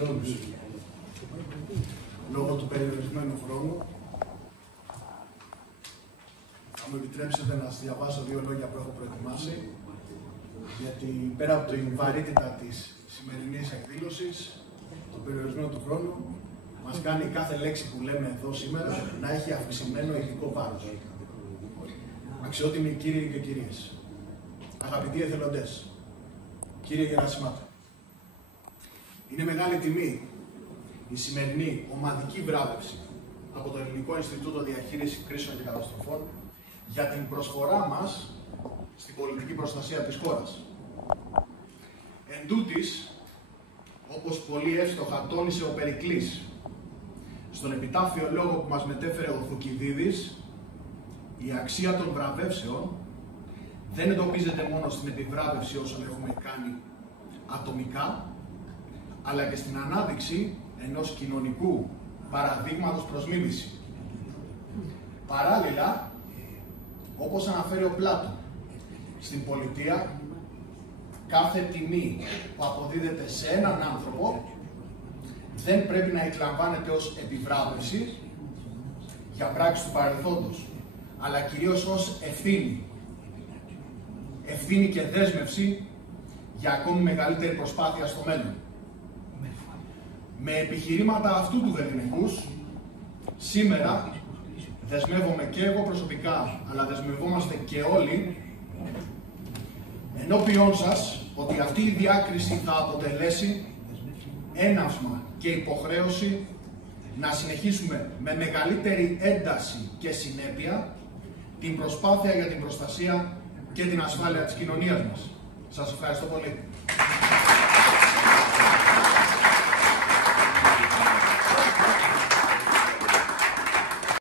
σε όλους. Λόγω του περιορισμένου χρόνου, θα μου επιτρέψετε να σας διαβάσω δύο λόγια που έχω προετοιμάσει, γιατί πέρα από την βαρύτητα της σημερινής εκδήλωσης, το περιορισμένο του χρόνου, μας κάνει κάθε λέξη που λέμε εδώ σήμερα να έχει αυξημένο ηθικό βάρος. Αξιότιμοι κύριοι και κυρίες, αγαπητοί εθελοντές, κύριε Γερασιμάτα, είναι μεγάλη τιμή η σημερινή ομαδική βράβευση από το Ελληνικό Ινστιτούτο Διαχείρισης Κρίσεων και Καταστροφών για την προσφορά μας στην πολιτική προστασία της χώρας. Εν τούτης, όπως πολύ εύστοχα τόνισε ο Περικλής στον επιτάφιο λόγο που μας μετέφερε ο Θουκυδίδης, η αξία των βραβεύσεων δεν εντοπίζεται μόνο στην επιβράβευση όσων έχουμε κάνει ατομικά, αλλά και στην ανάδειξη ενός κοινωνικού παραδείγματος προς μίμηση. Παράλληλα, όπως αναφέρει ο Πλάτων, στην πολιτεία κάθε τιμή που αποδίδεται σε έναν άνθρωπο δεν πρέπει να εκλαμβάνεται ως επιβράβευση για πράξη του παρελθόντος, αλλά κυρίως ως ευθύνη. Ευθύνη και δέσμευση για ακόμη μεγαλύτερη προσπάθεια στο μέλλον. Με επιχειρήματα αυτού του βεληνικούς, σήμερα δεσμεύομαι και εγώ προσωπικά, αλλά δεσμευόμαστε και όλοι, ενώπιόν σας, ότι αυτή η διάκριση θα αποτελέσει έναυσμα και υποχρέωση να συνεχίσουμε με μεγαλύτερη ένταση και συνέπεια την προσπάθεια για την προστασία και την ασφάλεια της κοινωνίας μας. Σας ευχαριστώ πολύ.